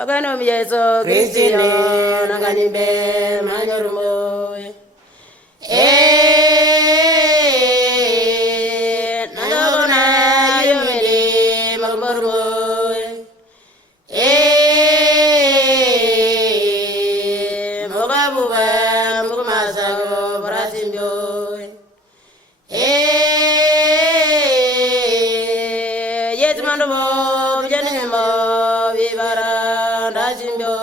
Agano miyeso Kristiyo nanganimbe manyorumo. Nangabona yomere magmorumo. Mogabuba mugumasago barasimbyo. Yetmandomo bjanimo vivara ndajimbyo.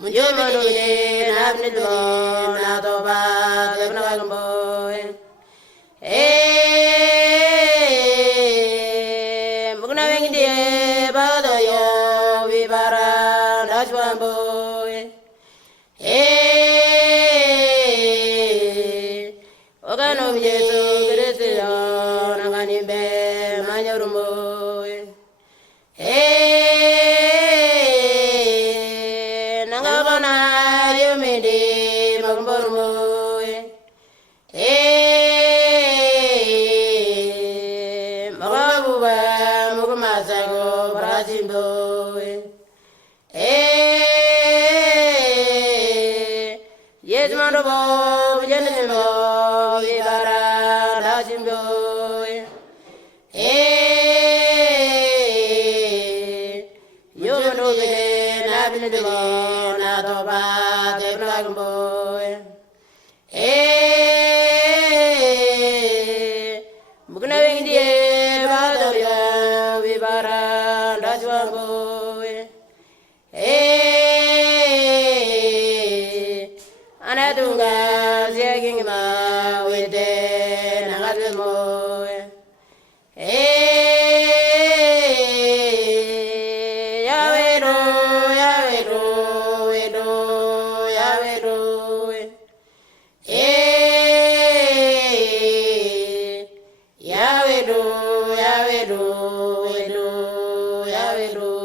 Munjomaloye nabnidmo natoba kebnagambo. Mugna wengdi badayo vivara ndajwambo. Ogano Yesu Kristiyo nanganimbe manyorumo. Nangabona yomede magmborumo. Magabuba mugumasago barajimbo. Yesmandobo bjanimo vivara ndajimbyo. Yomandobe nabnidmo natoba kebnagambo. Mugna wengdi badayo vivara ndajwambo. Anatunga ziyagingma wede nangatwemo. Yawedo, yawedo, wedo, yawedo. Yawedo, yawedo, wedo, yawedo.